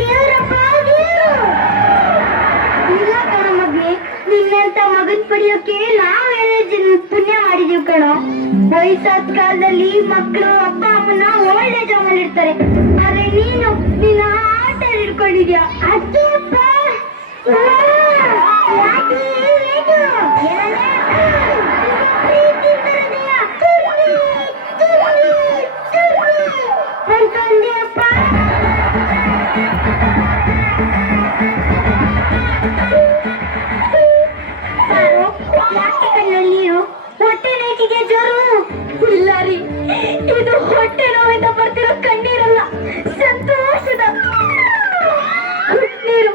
ದೇವರಪ್ಪ ದೇವರು. ಇಲ್ಲ ಕಣ ಮಗ್ನೆ, ನಿನ್ನಂತ ಮಗನ್ ಪಡೆಯೋಕೆ ನಾವೇನೇ ಪುಣ್ಯ ಮಾಡಿದೀವಿ ಕಣೋ. ವಯಸ್ಸಾದ ಕಾಲದಲ್ಲಿ ಮಕ್ಕಳು ಅಪ್ಪ ಅಮ್ಮನ ಓಲ್ಡ್ ಏಜ್ ಹೋಮ್ ಅಲ್ಲಿ ಇರ್ತಾರೆ. ಆದ್ರೆ ನೀನು ನಿನ್ನ ಆಟ ಹಿಡ್ಕೊಂಡಿದ್ಯಾ. ಅದೇಪ್ಪ ಹೊಟ್ಟೆ ನೋವಿಗೆ ಜೋರು ಇಲ್ಲ ರೀ, ಇದು ಹೊಟ್ಟೆ ನೋವಿಂದ ಬರ್ತಿರೋ ಕಣ್ಣೀರಲ್ಲ, ಸಂತೋಷದ ನೀರು.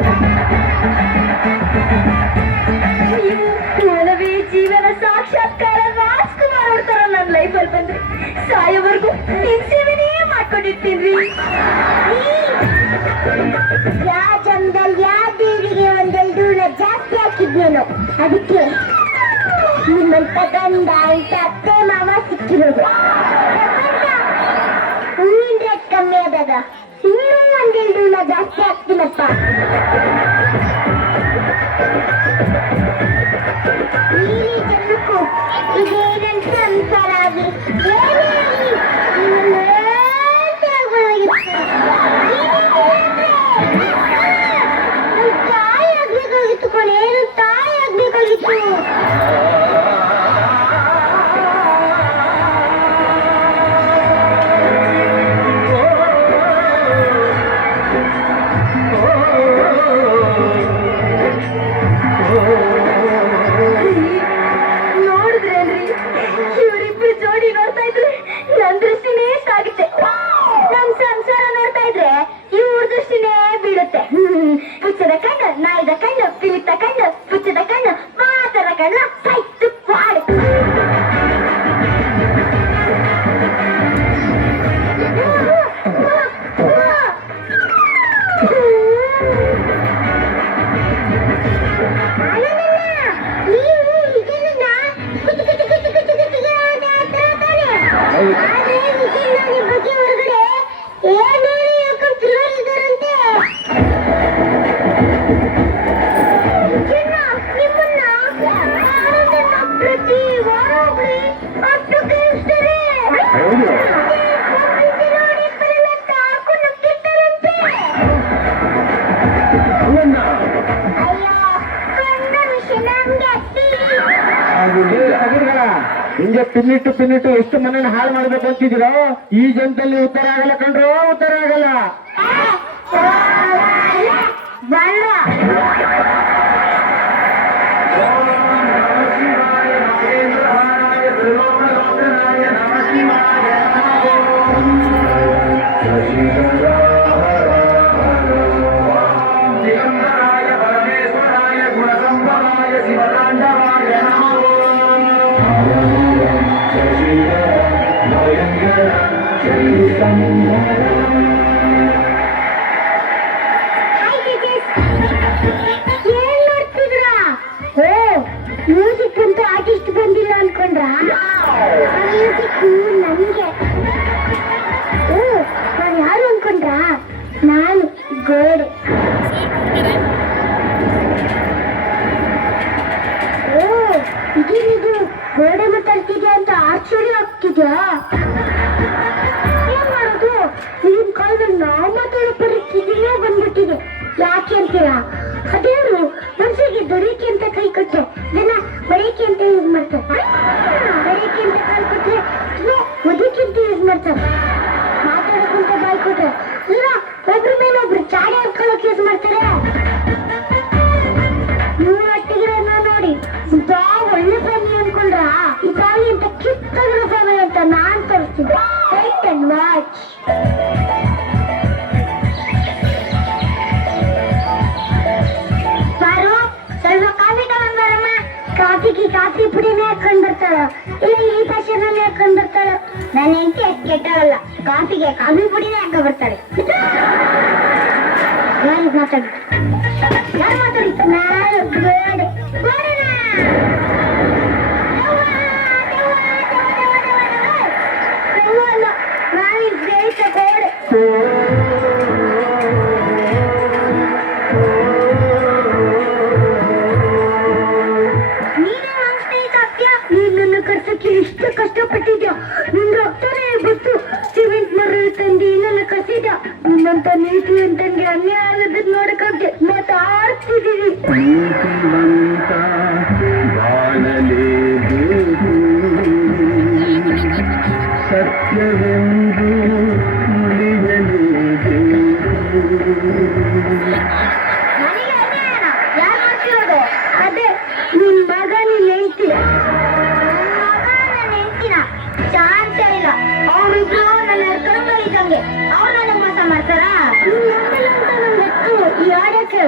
ಒಲವೇ ಜೀವನ ಸಾಕ್ಷಾತ್ಕಾರ ರಾಜ್ಕುಮಾರ್ ಅವ್ರ ನನ್ನ ಲೈಫಲ್ಲಿ ಬಂದ್ರೆ ಸಾಯೋವರೆಗೂ ನಿನ್ ಸೇವೆನೇ ಮಾಡ್ಕೊಂಡಿರ್ತೀನಿ. ಯಾ ಜನ್ಮದಲ್ಲಿ ಯಾ ದೇವಿಗೆ ಒಂದೆರಡು ಜಾಸ್ತಿ ಹಾಕಿದ್ನೇನು, ಅದಕ್ಕೆ ನಿಮ್ಮಂತ ಗಂಡ ಅಂತ ಅತ್ತೆ ಮಾವ ಸಿಕ್ಕಿರೋದು. ಹೂವಿನ ರೇಟ್ ಕಮ್ಮಿ ಆದಾಗ ಇನ್ನೂ ಒಂದೆರಡು ಜಾಸ್ತಿ ಆಗ್ತೀನಪ್ಪ. ಈ ಜನಕ್ಕೂ ಇದೇನಂತ ಸಂಸಾರ ಆಗಿ ತಾಯಿ ಆಗ್ಬೇಕಾಗಿತ್ತು ಕೊನೇನು, ತಾಯಿ ಆಗ್ಬೇಕಾಗಿತ್ತು. ನೋಡಿದ್ರೇನ್ರಿ, ಇವರಿಬ್ರು ಜೋಡಿ ನೋಡ್ತಾ ಇದ್ರೆ ನನ್ ದೃಷ್ಟಿನೇ ಸಾಗುತ್ತೆ. ನಮ್ ಸಂಸಾರ ನೋಡ್ತಾ ಇದ್ರೆ ಇವ್ರ ದೃಷ್ಟಿನೇ ಬೀಳುತ್ತೆ. ಪುಚ್ಚದ ಕಣ್ಣು, ನಾಯಿದ ಕಣ್ಣು, ಪಿಲಿತ ಕಣ್ಣು, ಪುಚ್ಚದ ಕಣ್ಣು, ಮಾತರ ಕಣ್ಣು, ಸೈತು ಪಾಡು. ಹಿಂಗೆ ಪಿನ್ನಿಟ್ಟು ಎಷ್ಟು ಮನೇನ ಹಾಳು ಮಾಡ್ಬೇಕು ಅಂತಿದ್ದೀರೋ, ಈ ಜನ್ಮದಲ್ಲಿ ಉತ್ತರ ಆಗಲ್ಲ ಕಂಡ್ರು, ಉತ್ತರ ಆಗಲ್ಲ. ಮ್ಯೂಸಿಕ್ ಅಂತ ಆರ್ಟಿಸ್ಟ್ ಬಂದಿಲ್ಲ ಅನ್ಕೊಂಡ್ರ? ಮ್ಯೂಸಿಕ್ ನನ್ಗೆ. ನಾನು ಯಾರು ಅನ್ಕೊಂಡ್ರ? ನಾನು ಗೋಡೆ. ಇದೇನಿದು ಗೋಡೆ ಮಾತಾಡ್ತಿದ್ಯಾ ಅಂತ ಆಶ್ಚರ್ಯ ಆಗ್ತಿದ್ಯಾ? ಏನ್ ಮಾಡೋದು, ಈಗಿನ ಕಾಲದಲ್ಲಿ ನಾವು ಮಾತಾಡೋ ಪರಿಸ್ಥಿತಿನೇ ಬಂದ್ಬಿಟ್ಟಿದೆ. ಯಾಕೆ ಅಂತೀರಾ? ಅದೇನು ಮನುಷ್ಯರಿಗೆ ದೊರೆಯಕ್ಕೆ ಅಂತ ಕೈ ಕೊಟ್ಟೆ, ಜನ ಬಳೆಯಕ್ಕೆ ಅಂತ ಯೂಸ್ ಮಾಡ್ತಾರೆ. ಬಳೆಯಕ್ಕೆ ಅಂತ ಕಾಲ್ ಕೊಟ್ರೆ ಒದಕ್ಕೆ ಅಂತ ಯೂಸ್ ಮಾಡ್ತಾರೆ. ಮಾತಾಡೋಕ್ಕಂತ ಬಾಯ್ ಕೊಟ್ರೆ ಒಬ್ರ ಮೇಲೆ ಒಬ್ರು ಚಾಡಿ ಹಾಕೊಳ್ಳೋಕೆ ಯೂಸ್ ಮಾಡ್ತಾರೆ. ನೀವು ಒಟ್ಟಿಗಿರೋದನ್ನ ನೋಡಿ ಒಳ್ಳೆ ಫ್ಯಾಮಿಲಿ ಅನ್ಕೊಂಡ್ರ? ಈ ಫ್ಯಾಮಿಲಿ ಅಂತ ಕಿತ್ತಾಗಿರೋ ಫ್ಯಾಮಿಲಿ ಅಂತ ನಾನ್ ತೋರಿಸ್ತೀನಿ. Wait and watch. ಕಾಫಿ ಪುಡಿನೇ ಹಾಕೊಂಡ್ ಬರ್ತಾಳ, ಇಲ್ಲ ಈ ಭಾಷೆನೇ ಹಾಕೊಂಡ್ ಬರ್ತಾಳ. ನನ್ನ ಹೆಂಡತಿ ಅಷ್ಟು ಕೆಟ್ಟವಲ್ಲ, ಕಾಫಿಗೆ ಕಾಫಿ ಪುಡಿನೇ ಹಾಕೊಂಡ್ ಬರ್ತಾಳೆ. ಯಾರು ಮಾತಾಡಿ ನಾನು ಗೋಡೆ ನಾವಿನ್ ಗೋಡೆ ನೀತಿವಂತ ಬಾಳಲೇಬೇಕು ಸತ್ಯವೆಂದು ಉಳಿಯಲೇಬೇಕು. ನನಗೆ ಅನ್ಯಾಯನ ಯಾರು ಮಾಡ್ತಿರೋದು? ಅದೇ ನಿನ್ ಮಗ ನೀನ್ ಹೆಂಡ್ತಿ. ಮಗ ನನ್ನ ಹೆಂಡ್ತಿನ ಚಾನ್ಸೇ ಇಲ್ಲ. ಅವ್ರಿಬ್ರು ನನ್ನ ಕರ್ಕೊಂಡಿದ್ದಂಗೆ ಅವ್ರು ನನ್ನ ಮೋಸ ಮಾಡ್ತಾರ. ಈ ಆಡಕ್ಕೆ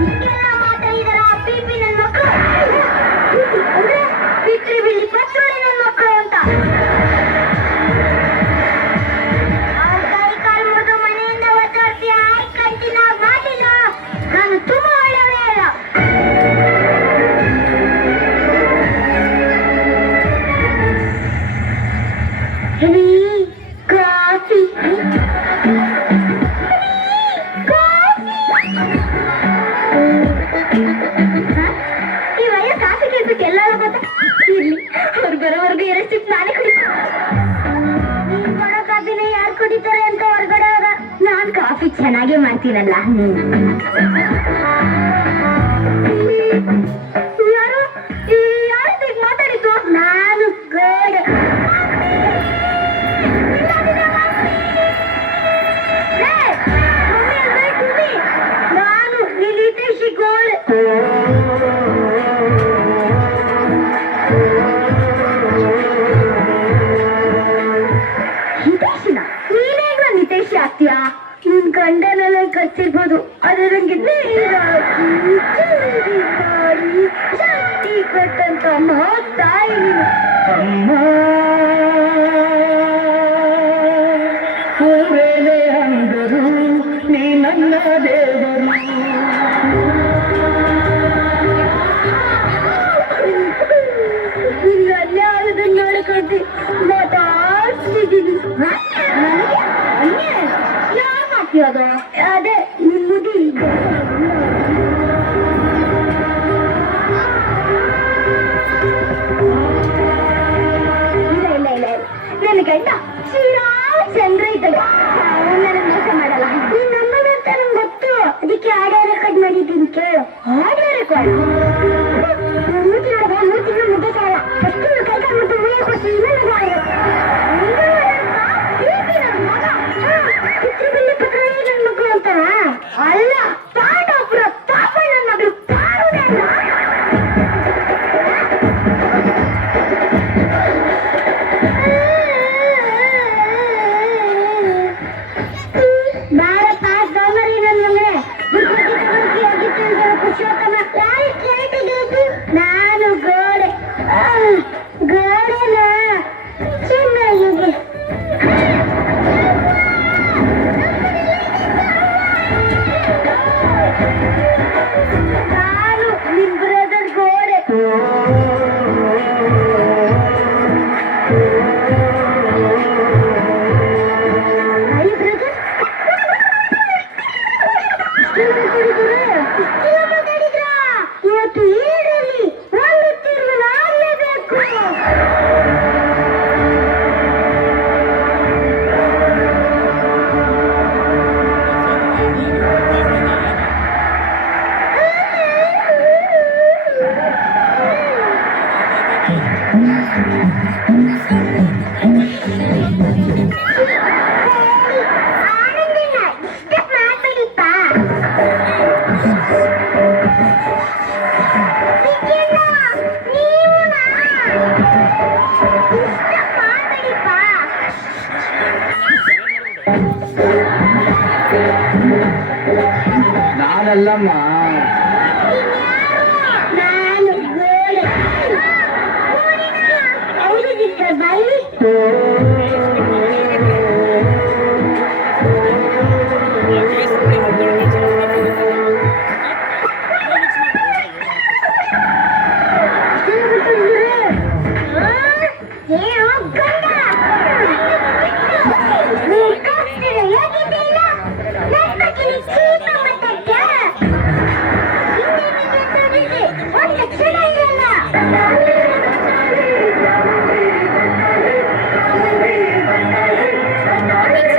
ಹಿಂಗೆಲ್ಲ ಮಾತಾಡಿದಾರ ಪಿಪಿ ನನ್ನ ಮಕ್ಕಳು ಅಂದ್ರೆ ಪಿತ್ರಿ ಬಿಳಿ ಪತ್ರೊಳಿ ನನ್ನ ಮಕ್ಕಳು ಅಂತ. ಅವ್ರ ಕೈ ಕಾಲು ಮುರಿದು ಮನೆಯಿಂದ ಒದ್ದಾಡ್ಸಿ ಆಯ್ಕಂತಿನ ಮಾಡಿಲ್ಲ. ನಾನು ತುಂಬಾ ಒಳ್ಳೆಯವೇ ಅಲ್ಲ. ಕಾಫಿ ಈ ವಯ ಕಾಫಿ ಕೇಳ್ಬಿಟ್ಟು ಎಲ್ಲರೂ ಗೊತ್ತ ಇರ್ಲಿ. ಅವ್ರು ಬರೋವರೆಗೂ ಎರಷ್ಟಿತ್ತು ನಾನೇ ಕುಡಿತೀನಿ. ನೀನ್ ಮಾಡೋ ಕಾಫಿನ ಯಾರು ಕುಡಿತಾರೆ ಅಂತ ಹೊರಗಡೆ ಹೋಗ. ನಾನ್ ಕಾಫಿ ಚೆನ್ನಾಗೇ ಮಾಡ್ತೀನಲ್ಲ. ಯಾರು ಯಾರು ಮಾತಾಡಿದ್ದು? ನಾನು ಗೌಡ. ನಾನು ನಿಲಿತೇಶಿ ಗೋಳ್. ಹಿತೇಶಿನ ನೀನೇಗ ನಿತೇಶಿ ಆಗ್ತೀಯಾ? ನಿನ್ ಗಂಡನೆಲ್ಲ ಕಚ್ಚಿರ್ಬೋದು. ಅದೇ ನಂಗಿದ್ರೆ ಶಕ್ತಿ ಕೊಟ್ಟಂತ ಮಹತ್ತಾಯಿ ನೀನು. ಅಮ್ಮ ಊರೇನೆ ಅಂದರು ನೀ ನನ್ನ ದೇವರು. ನಿನ್ನ ಅನ್ಯಾಯದನ್ನ ನೋಡ್ಕೊಂಡು ಮಾತಾಡ್ತಿದ್ದೀನಿ. ಯಾರು ಮಾಡ್ತೀಯೋದು? ಅದೇ ನಿನ್ ಮುದಿ. ಇಲ್ಲ ಇಲ್ಲ ಇಲ್ಲ ನನ್ನ ಗಂಡ ಶ್ರೀರಾಮಚಂದ್ರ ಇದ್ದಾಗ ನನ್ನ ಮೋಸ ಮಾಡಲ್ಲ. ನೀನ್ ನಮ್ಮನ್ನ ಅಂತ ನಂಗೆ ಗೊತ್ತು. ಅದಕ್ಕೆ ಆಡಿಯೋ ರೆಕಾರ್ಡ್ ಮಾಡಿದ್ದೀನಿ ಕೇಳು. ಆಡಿಯೋ ರೆಕಾರ್ಡ್ ಮೂತಿ ನೋಡುವ ಮೂತಿನ ಮುದ್ದೆ ಕಾಲ ಅಷ್ಟು ಕೈ ಕಾಲ್ಬಿಟ್ಟು ಮುಯ್ಯ ಕೊಟ್ಟು ಇನ್ನೊಂದು ಪಿತೃಬಿಲ್ಲಿ ಪತ್ರ ನನ್ನ ಮಕ್ಕಳು ಅಂತಾರ. ಅಲ್ಲ ಪಾಂಡವಪುರ ಪಾಪ ನನ್ನ ಮಗಳು ಪಾರುನೇ ಅಲ್ಲ. ಭಾರತ ಸೋಮರಿ ನನ್ನ ಮಗನೇ ಪುರುಷೋತ್ತಮ ಯಾರು ಕೇಳ್ತಿದ್ದು? ನಾನು ಗೋಡೆ ಗೋಡೆನ ಚೆನ್ನಾಗಿದೆ. ನಾನು ನಿನ್ ಬ್ರದರ್ ಗೋಡೆ. ಇವತ್ತು ಈಡಲ್ಲಿ ಒಂದು ತೀರ್ಮಾನ ಆಗಲೇಬೇಕು. ಆನಂದಿನ ಇಷ್ಟ ಮಾಡ್ಬೇಡಿಪ್ಪ. ವಿಜಯಣ್ಣ, ನೀವುನಾ? ಇಷ್ಟ ಮಾಡ್ಬೇಡಿಪ್ಪ. ನಾನಲ್ಲಮ್ಮ. ನಾನು ಗೋಡೆ. ಹೌದು ಸಿಸ್ಟರ್ ಬಲ್ಲಿ. ಏನು ಗಂಡ? ನೀನ್ ಕಷ್ಟದ ಯೋಗಿದೆಯಲ್ಲ? ನನ್ ಬಗ್ಗೆ ನೀನ್ ಚೀಪ ಮಾತಾಡ್ತ್ಯಾ? ಹಿಂದೆ ನಿನ್ನ ತೋರಿಸಿ ಒಂದು ಕ್ಷಣ ಇರಲ್ಲ. Thank you.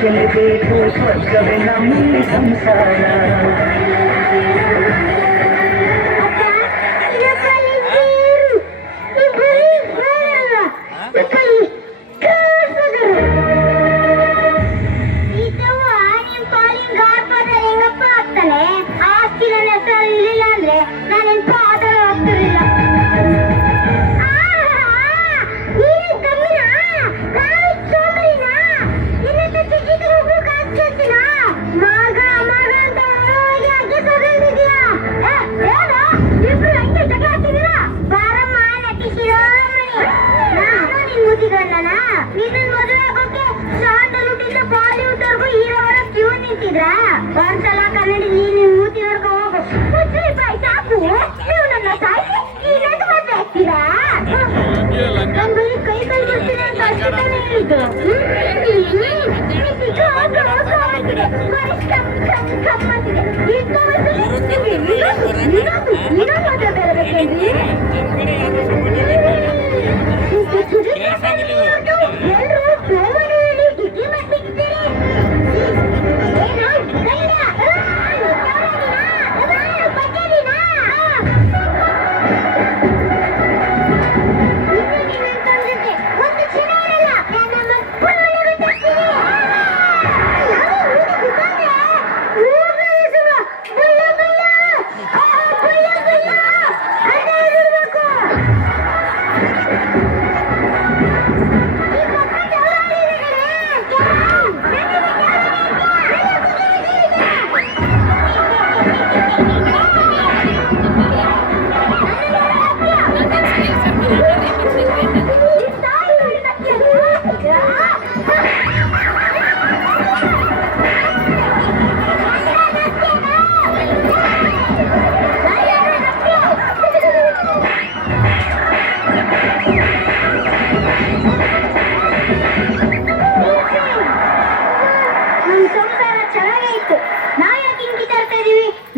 ಚೆಲ್ಲಬೇಕು ಸ್ವರ್ಗವೇ ನಮ್ಮ ಸಂಸಾರ. ಒಂದ್ಸಲ ಕನ್ನಡಿ ನೀನು ಮೂತಿವರೆಗೂ ಹೋಗು ಸಾಕು ನೀವು ನನ್ನ ಸಾಯಿ ಮದ್ವೆ ಆಗ್ತೀರಾ ನಮ್ಗೆ ಕೈ ಕೈ ಬರ್ತೀನಿ ಅಂತ ಅಷ್ಟು ತಾನೇ ಹೇಳಿದ್ದು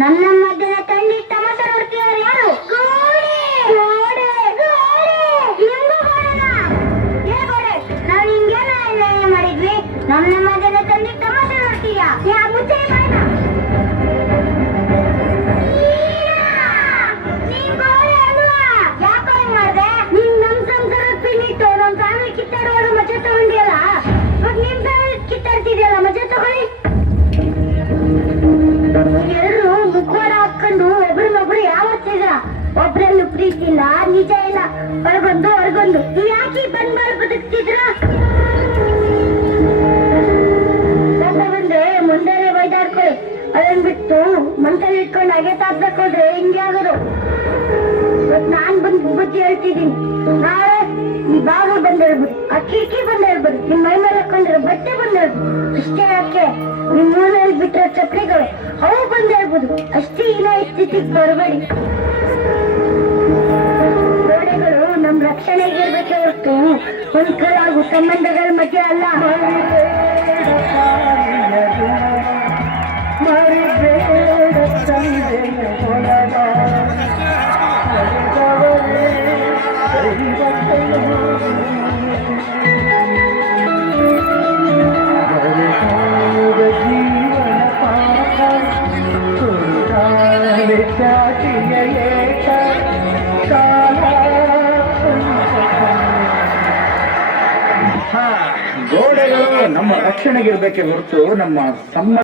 ನಮ್ಮ ಮಧ್ಯದ ತಂದಿಟ್ಟ ತಮಾಷೆ ನೋಡ್ತೀವ್ರು ಯಾರು? ನಾವು ನಿಮ್ಗೇನ ಅನ್ಯಾಯ ಮಾಡಿದ್ವಿ? ನಮ್ಮ ಮಧ್ಯದ ತಂದಿಟ್ಟ ತಮಾಷೆ ನೋಡ್ತೀಯಾ? ಯಾ ಮುಚ್ಚೆ ಯಾಕೋ ಹಿಂಗ್ ಮಾಡ್ದೆ? ನೀನ್ ನಮ್ ಸಂಸಾರ ಪಿನ್ನಿಟ್ಟು ನಮ್ ಫ್ಯಾಮಿಲಿ ಕಿತ್ತಾಡುವಾಗ ಮಜಾ ತಗೊಂಡಿಯಲ್ಲ, ಇವಾಗ ನಿಮ್ ಫ್ಯಾಮಿಲಿ ಕಿತ್ತಾಡ್ತಿದ್ಯಲ್ಲ, ಮಜಾ ತಗೊಳ್ಳಿ. ಎಲ್ಲರೂ ಮುಖವಾಡ ಹಾಕೊಂಡು ಒಬ್ರನ್ನೊಬ್ರು ಯಾವತ್ತಿಲ್ಲ, ಒಬ್ರಲ್ಲೂ ಪ್ರೀತಿ ಇಲ್ಲ, ನಿಜ ಇಲ್ಲ, ಹೊರಗೊಂದು ನೀವ್ ಯಾಕೆ ಬಂದ್ಬಾರ ಬದುಕ್ತಿದ್ರ? ಒಬ್ಬ ಬಂದ್ರೆ ಮುಂದೆನೆ ಬೈದಾಡ್ಕೊಳ್ಳಿ, ಅದನ್ ಬಿಟ್ಟು ಮನ್ಸಲ್ಲಿ ಇಟ್ಕೊಂಡು ಹಾಗೆ ತಾಕ್ಬೇಕು ಅಂದ್ರೆ ಹಿಂಗೆ ಆಗೋದು. ನಾನ್ ಬಂದ್ ಬುದ್ಧಿ ಹೇಳ್ತಿದ್ದೀನಿ. ನಾಳೆ ಈ ಬಾಗ ಬಂದ್ ಹೇಳ್ಬೋದು, ಆ ಕಿಟಕಿ ಬಂದ್ ಹೇಳ್ಬೋದು, ನಿಮ್ ಮೈ ಮೇಲೆ ಹಾಕೊಂಡಿರೋ ಬಟ್ಟೆ ಬಂದ್ ಹೇಳ್ಬೋದು. ಅಷ್ಟೇ ಯಾಕೆ ನಿಮ್ ಮೂಲೆಯಲ್ಲಿ ಬಿಟ್ಟಿರೋ ಚಪ್ಪಲಿಗಳು ಅವು ಬಂದ್ ಹೇಳ್ಬೋದು. ಅಷ್ಟೇ ಇಲ್ಲ ಸ್ಥಿತಿಗೆ ಬರಬೇಡಿ. ಗೋಡೆಗಳು ನಮ್ ರಕ್ಷಣೆಗೆ ಇರ್ಬೇಕೆ ಹೊರತು ಹೊಂದ್ಕಲಾಗು ಸಂಬಂಧಗಳ ಮಧ್ಯೆ ಅಲ್ಲ. ಗೋಡೆಗಳು ನಮ್ಮ ರಕ್ಷಣೆಗೆ ಇರ್ಬೇಕೆ ಹೊರತು ನಮ್ಮ